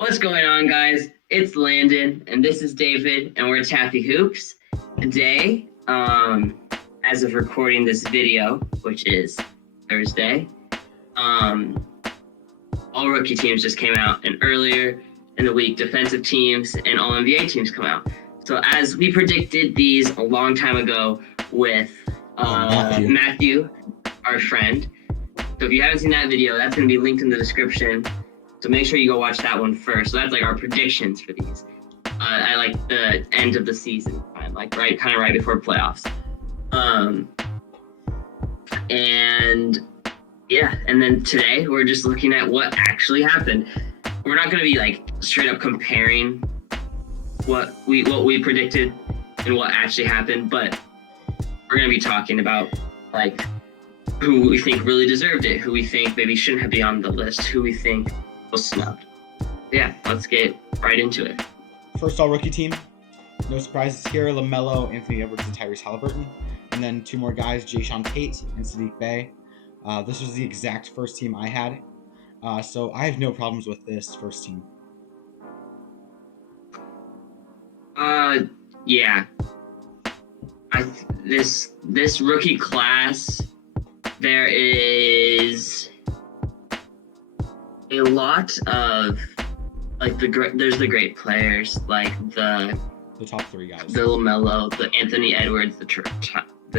What's going on, guys? It's Landon, and this is David, and we're Taffy Hoops. Today, as of recording this video, which is Thursday, all rookie teams just came out, and earlier in the week, defensive teams and all NBA teams come out. So as we predicted these a long time ago with Matthew, our friend. So if you haven't seen that video, that's going to be linked in the description. So make sure you go watch that one first. So that's like our predictions for these. I like the end of the season, like right before playoffs. And then today we're just looking at what actually happened. We're not going to be like straight up comparing what we predicted and what actually happened, but we're going to be talking about like who we think really deserved it, who we think maybe shouldn't have been on the list, who we think was snubbed. Yeah, let's get right into it. First all rookie team. No surprises here. LaMelo, Anthony Edwards, and Tyrese Halliburton. And then two more guys, Jae'Sean Tate and Saddiq Bey. This was the exact first team I had. So I have no problems with this first team. Yeah. This rookie class, there is a lot of like there's the great players like the top three guys, the LaMelo, the Anthony Edwards, the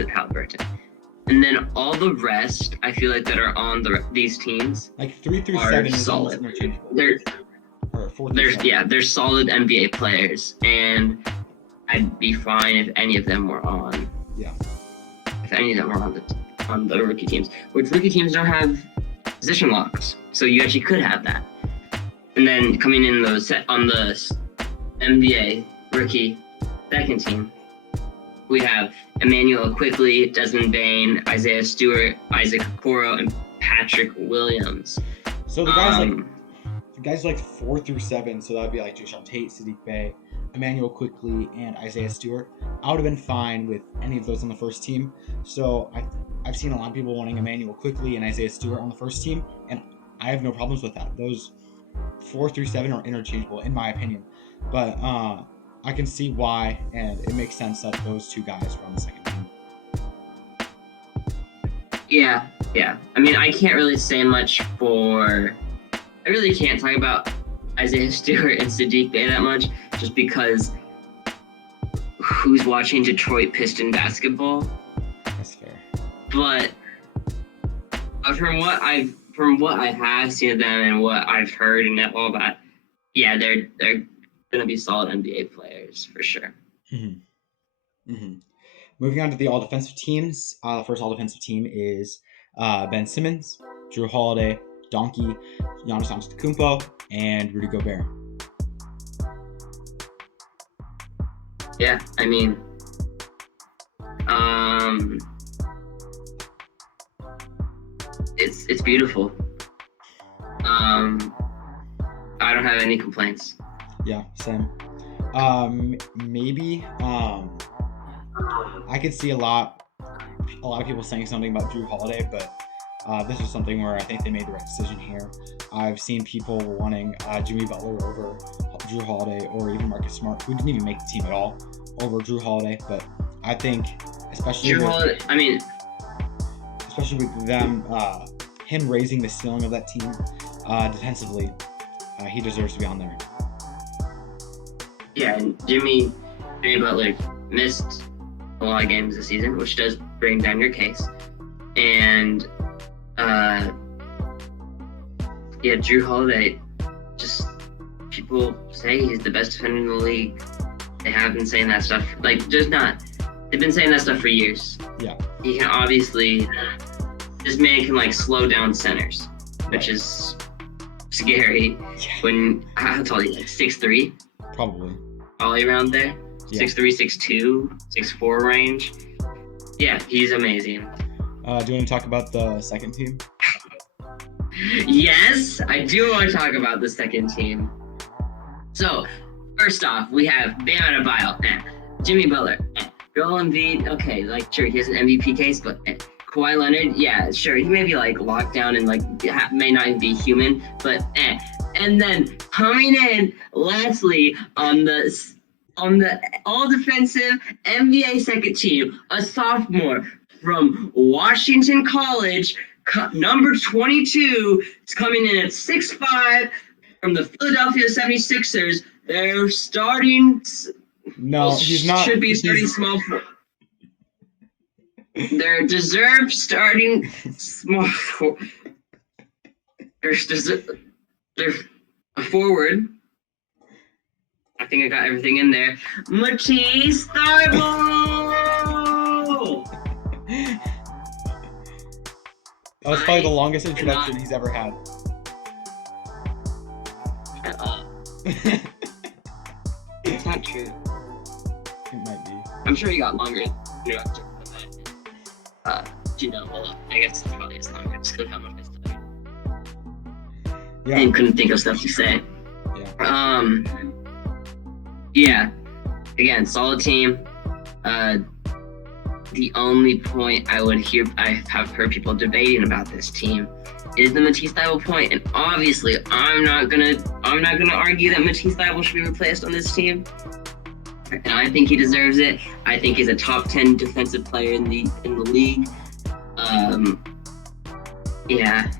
Halliburton, and then all the rest. I feel like that are on these teams like 3 through 7 is almost interchangeable. They're solid NBA players, and I'd be fine if any of them were on. Yeah. If any of them were on the rookie teams, which rookie teams don't have position locks, so you actually could have that. And then coming in on the NBA rookie second team, we have Emmanuel Quickley, Desmond Bane, Isaiah Stewart, Isaac Okoro, and Patrick Williams. So the guys like 4 through 7, so that would be like Jae'Sean Tate, Saddiq Bey, Emmanuel Quickley, and Isaiah Stewart. I would have been fine with any of those on the first team. So I've seen a lot of people wanting Emmanuel Quickley and Isaiah Stewart on the first team, and I have no problems with that. Those 4 through 7 are interchangeable, in my opinion. But I can see why, and it makes sense that those two guys were on the second team. Yeah. I mean, I can't really say much I really can't talk about Isaiah Stewart and Saddiq Bey that much, just because who's watching Detroit Piston basketball? That's fair. But from what I have seen of them and what I've heard and all that, yeah, they're gonna be solid NBA players for sure. Moving on to the all defensive teams. The first all defensive team is Ben Simmons, Jrue Holiday, Donkey, Giannis Antetokounmpo, and Rudy Gobert. Yeah, I mean, it's beautiful. I don't have any complaints. Yeah, same. Maybe I could see a lot of people saying something about Jrue Holiday, but this is something where I think they made the right decision here. I've seen people wanting Jimmy Butler over Jrue Holiday, or even Marcus Smart, who didn't even make the team at all, over Jrue Holiday. But I think, especially with them, him raising the ceiling of that team defensively, he deserves to be on there. Yeah, and Jimmy Butler missed a lot of games this season, which does bring down your case. And Jrue Holiday, just people say he's the best defender in the league. They have been saying that stuff. They've been saying that stuff for years. Yeah. He can obviously, this man can like slow down centers, which is scary. Yeah. When, how tall is he, like 6'3"? Probably. Probably around there. Yeah. 6'3", 6'2", 6'4" range. Yeah, he's amazing. Do you want to talk about the second team? Yes, I do want to talk about the second team. So, first off, we have Bam Adebayo, Jimmy Butler, Joel Embiid. Okay, like sure, he has an MVP case, but Kawhi Leonard, yeah, sure, he may be like locked down and like may not even be human, but And then coming in lastly on the all defensive NBA second team, a sophomore from Washington College, number 22, is coming in at 6'5", from the Philadelphia 76ers. They're starting. No, he's not. Should be starting small forward. They're deserved starting small forward. They're a forward. I think I got everything in there. Matisse Thybulle! That was probably the longest introduction he's ever had. It's not true. It might be. I'm sure he got longer introduction than that. Well, I guess it's probably as long. Just because how much I studied. Yeah. And couldn't think of stuff to say. Yeah. Yeah. Again, solid team. The only point I have heard people debating about this team is the Matisse Thybulle point, and obviously, I'm not gonna argue that Matisse Thybulle should be replaced on this team. And I think he deserves it. I think he's a top 10 defensive player in the league. Yeah.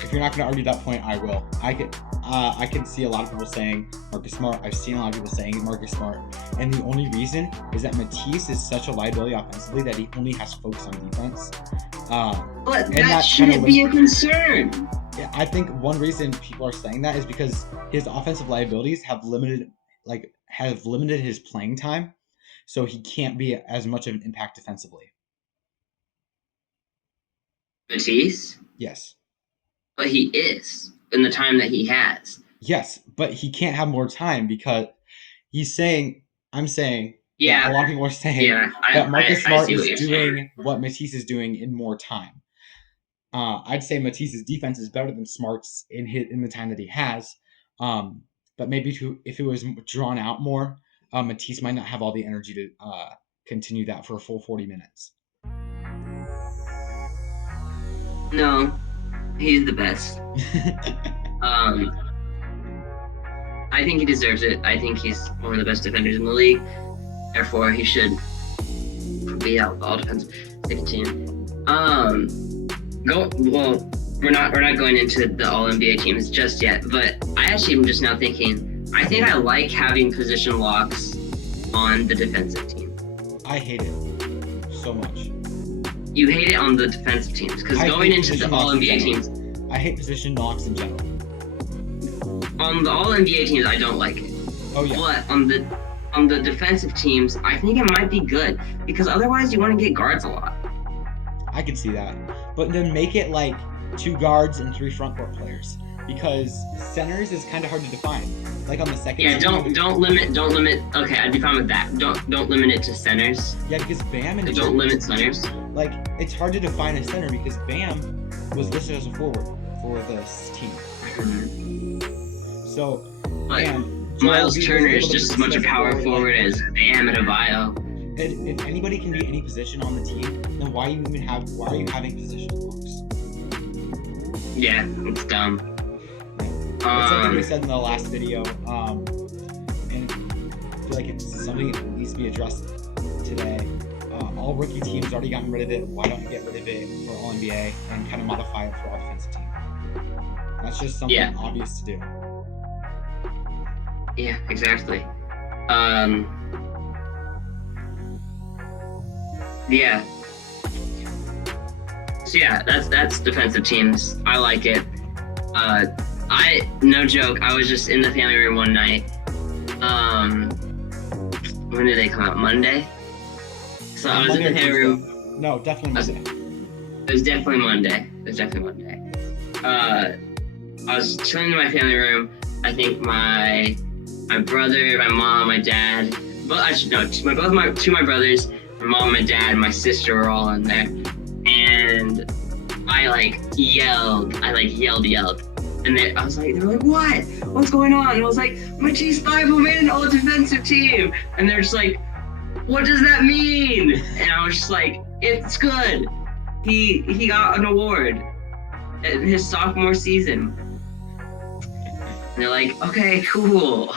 If you're not going to argue that point, I will. I can see a lot of people saying Marcus Smart. I've seen a lot of people saying Marcus Smart. And the only reason is that Matisse is such a liability offensively that he only has to focus on defense. But that shouldn't be a concern. Yeah, I think one reason people are saying that is because his offensive liabilities have limited his playing time, so he can't be as much of an impact defensively. Matisse? Yes. But he is in the time that he has. Yes, but he can't have more time because I'm saying, yeah, a lot of people are saying that Marcus Smart is doing what Matisse is doing in more time. I'd say Matisse's defense is better than Smart's in the time that he has. But maybe if it was drawn out more, Matisse might not have all the energy to continue that for a full 40 minutes. No, he's the best. I think he deserves it. I think he's one of the best defenders in the league. Therefore, he should be out all defensive team. We're not going into the All NBA teams just yet, but I actually am just now thinking. I think I like having position locks on the defensive team. I hate it so much. You hate it on the defensive teams because going into the All NBA teams. I hate position locks in general. On the All NBA teams, I don't like it. Oh yeah. But on the defensive teams, I think it might be good because otherwise you want to get guards a lot. I could see that, but then make it like 2 guards and 3 front court players because centers is kind of hard to define. Like on the second. Yeah, don't limit. Okay, I'd be fine with that. Don't limit it to centers. Yeah, because Bam and don't limit centers. Like it's hard to define a center because Bam was listed as a forward for this team. So, Miles Turner is just as much a power forward as Bam and Adebayo. If anybody can be any position on the team, then why are you having position locks? Yeah, it's dumb. It's something we said in the last video, and I feel like it's something that needs to be addressed today. All rookie teams already gotten rid of it. Why don't you get rid of it for All NBA and kind of modify it for offensive team? That's just something obvious to do. Yeah, exactly. Yeah. So yeah, that's defensive teams. I like it. No joke, I was just in the family room one night. When did they come out? Monday? So I was in the family room. No, definitely Monday. It was definitely Monday. I was chilling in my family room. I think my brother, my mom, my dad. Well, actually, no, two of my brothers, my mom, my dad, and my sister were all in there. And I yelled. And they were like, what? What's going on? And I was like, Matisse Thybulle made an all-defensive team. And they're just like, what does that mean? And I was just like, it's good. He got an award in his sophomore season. they're like, okay, cool.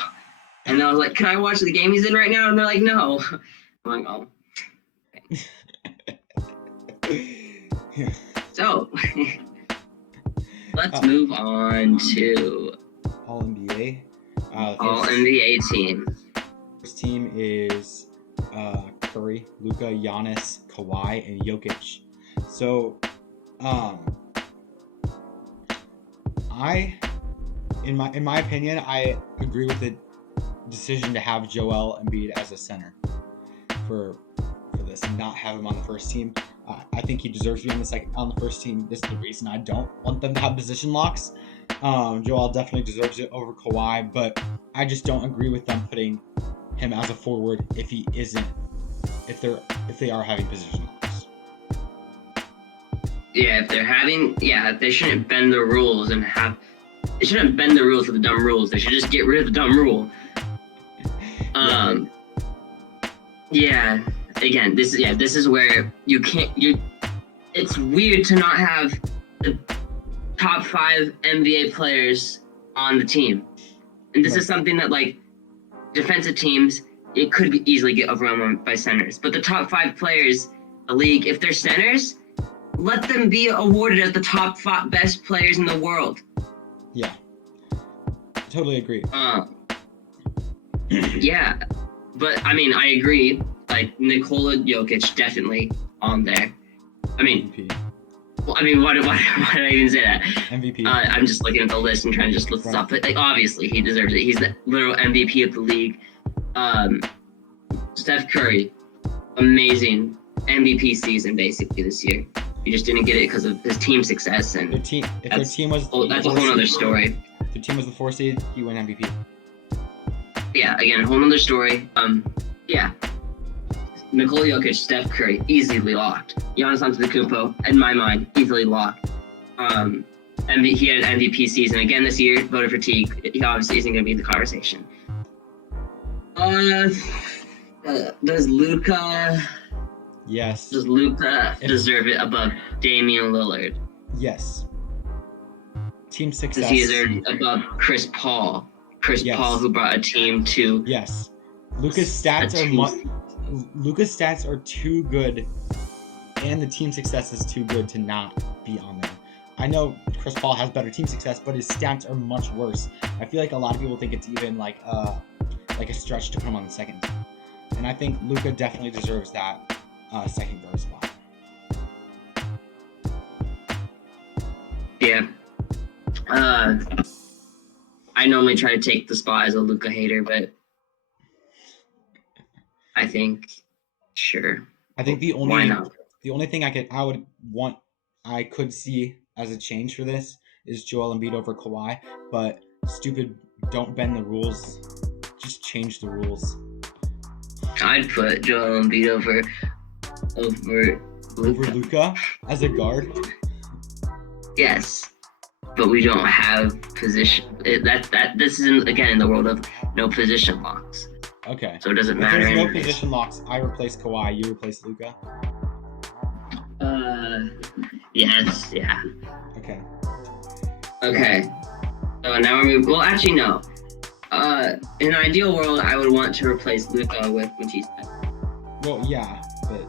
And I was like, can I watch the game he's in right now? And they're like, no. I'm like, oh. So, let's move on to All NBA. All NBA team. First team is Curry, Luka, Giannis, Kawhi, and Jokic. So, in my opinion, I agree with the decision to have Joel Embiid as a center for this and not have him on the first team. I think he deserves to be on the first team. This is the reason I don't want them to have position locks. Joel definitely deserves it over Kawhi, but I just don't agree with them putting him as a forward if they are having position locks. Yeah, they shouldn't bend the rules and they shouldn't bend the rules for the dumb rules. They should just get rid of the dumb rule. Again, this is where it's weird to not have the top 5 NBA players on the team. And this is something that, like, defensive teams, it could easily get overwhelmed by centers. But the top 5 players in the league, if they're centers, let them be awarded as the top 5 best players in the world. Yeah. Totally agree. Yeah. But, I mean, I agree. Like, Nikola Jokic, definitely on there. I mean, MVP. Well, I mean, why did I even say that? MVP. I'm just looking at the list and trying to just look this up. But, like, obviously, he deserves it. He's the literal MVP of the league. Steph Curry, amazing MVP season, basically, this year. He just didn't get it because of his team success. And that's a whole other story. If their team was the 4 seed, he won MVP. Yeah, again, a whole other story. Yeah. Nikola Jokic, Steph Curry, easily locked. Giannis Antetokounmpo, in my mind, easily locked. He had an MVP season again this year. Voter fatigue. He obviously isn't going to be in the conversation. Does Luka? Yes. Does Luka deserve it above Damian Lillard? Yes. Team success. Does he deserve it above Chris Paul? Yes. Paul, who brought a team to. Yes. Luka's stats are too good, and the team success is too good to not be on there. I know Chris Paul has better team success, but his stats are much worse. I feel like a lot of people think it's even like a stretch to put him on the second team, and I think Luka definitely deserves that second guard spot. Yeah. I normally try to take the spot as a Luka hater, but I think, sure. I think why not? The only thing I could see as a change for this is Joel Embiid over Kawhi, but stupid, don't bend the rules. Just change the rules. I'd put Joel Embiid over Luka as a guard. Yes, but we don't have position. This isn't, again, in the world of no position locks. Okay. So it doesn't matter. If there's no position locks, I replace Kawhi, you replace Luka. Yes, yeah. Okay. So now we're moving. Well, actually, no. In an ideal world, I would want to replace Luka with Matisse. Well, yeah, but.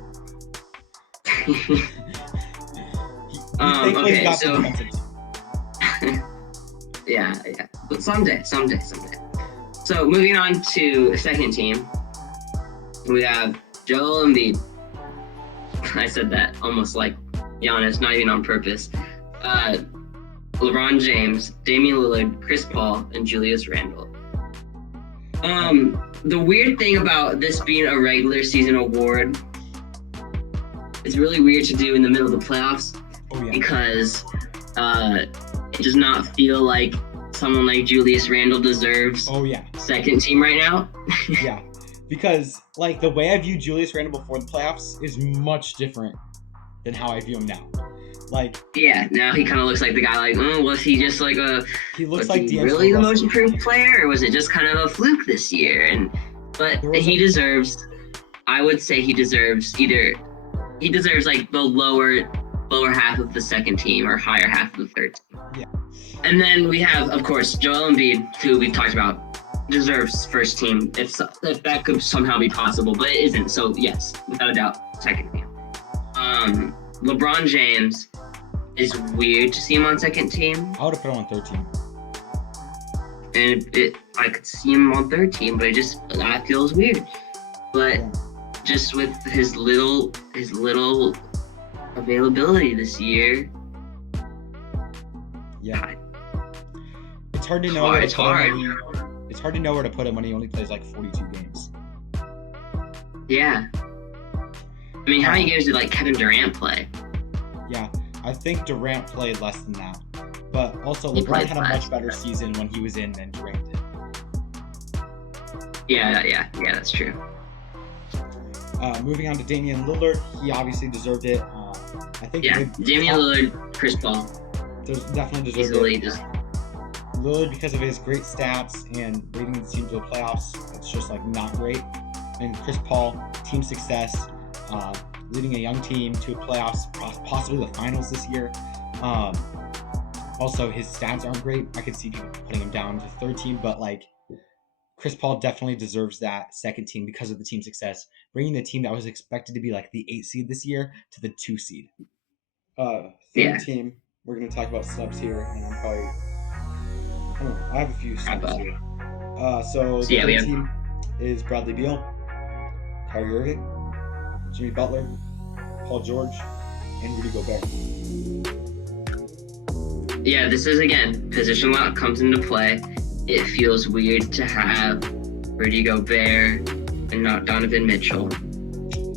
Okay, so. yeah. But someday. So moving on to second team, we have Joel Embiid. I said that almost like Giannis, not even on purpose. LeBron James, Damian Lillard, Chris Paul, and Julius Randle. The weird thing about this being a regular season award, it's really weird to do in the middle of the playoffs. Oh, yeah. Because it does not feel like someone like Julius Randle deserves second team right now. Yeah, because like the way I view Julius Randle before the playoffs is much different than how I view him now. Like, yeah, now he kind of looks like the guy. Like, was he just like he looks like really the most improved player, or was it just kind of a fluke this year? But he deserves. I would say he deserves like the lower half of the second team or higher half of the third team. Yeah. And then we have, of course, Joel Embiid, who we've talked about, deserves first team if that could somehow be possible, but it isn't. So yes, without a doubt, second team. LeBron James is weird to see him on second team. I would have put him on third team. And I could see him on third team, but that feels weird. But just with his little availability this year, yeah, it's hard to know where to put him. It's hard to know where to put him when he only plays like 42 games. Yeah. I mean, how many games did Kevin Durant play? Yeah, I think Durant played less than that. But also, LeBron had a much better season when he was in than Durant did. Yeah, that's true. Moving on to Damian Lillard, he obviously deserved it. I think Damian Lillard, Chris Paul. Definitely deserved it. Lillard, because of his great stats and leading the team to the playoffs, it's just not great. And Chris Paul, team success, leading a young team to a playoffs, possibly the finals this year. Also, his stats aren't great. I could see people putting him down to third team, but Chris Paul definitely deserves that second team because of the team success, bringing the team that was expected to be the 8 seed this year to the 2 seed. Third team, we're going to talk about snubs here, and I have a few snubs here. So the third team is Bradley Beal, Kyrie Irving, Jimmy Butler, Paul George, and Rudy Gobert. Yeah, this is, again, position lock comes into play. It feels weird to have Rudy Gobert and not Donovan Mitchell.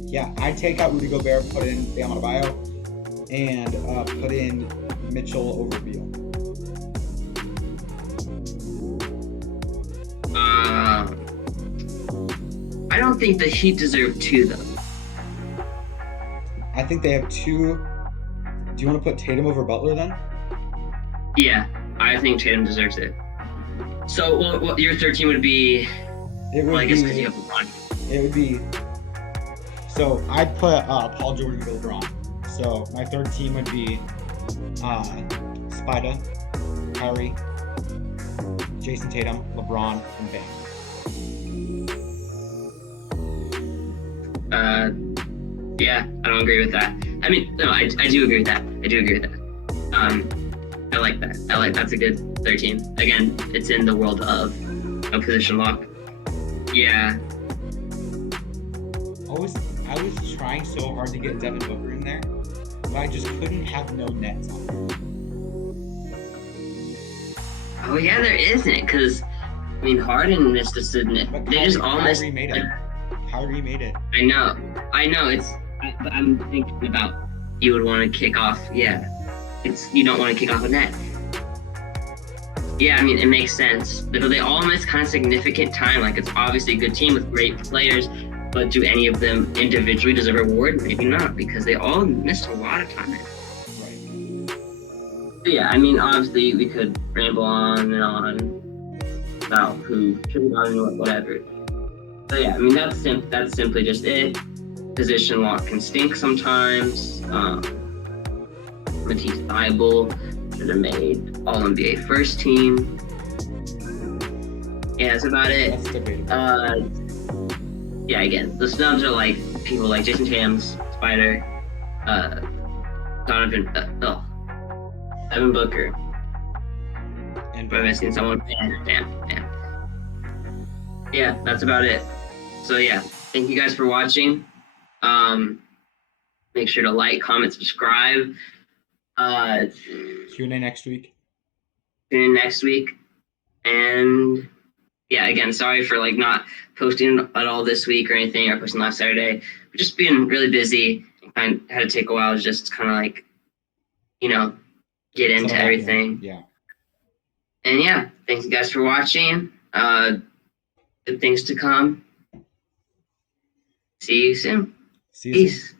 Yeah, I'd take out Rudy Gobert, put in Bam Adebayo, and put in Mitchell over Beal. I don't think the Heat deserve 2, though. I think they have 2. Do you want to put Tatum over Butler then? Yeah, I think Tatum deserves it. So, what your third team would be? I guess because you have LeBron. It would be. So I'd put Paul George and LeBron. So my third team would be Spida, Kyrie, Jason Tatum, LeBron, and Bam. Yeah, I don't agree with that. I mean, no, I do agree with that. I like that. That's a good third team. Again, it's in the world of a position lock. Yeah. I was trying so hard to get Devin Booker in there, but I just couldn't have no nets on him. Oh yeah, there isn't, because Harden missed a significant. They just all missed. Kyrie made it. I know. But I'm thinking about you would want to kick off. Yeah, you don't want to kick off a net. Yeah, it makes sense. But they all miss kind of significant time. It's obviously a good team with great players, but do any of them individually deserve a reward? Maybe not, because they all missed a lot of time. Right. But yeah, obviously we could ramble on and on about who should have gone whatever. But yeah, that's simply just it. Position lock can stink sometimes. Matisse Thybulle should have made All-NBA first team. Yeah, that's about it. That's debatable. Yeah, again, the snubs are people like Jason Tatum, Spider, Donovan, Devin Booker. And am I missing someone? Bam. Yeah, that's about it. So yeah, thank you guys for watching. Make sure to like, comment, subscribe. Q&A next week. And yeah, again, sorry for not posting at all this week or anything, or posting last Saturday. We're just being really busy and kind of had to take a while to just kind of get into everything. Yeah. And yeah, thank you guys for watching. Good things to come. See you soon. See you soon.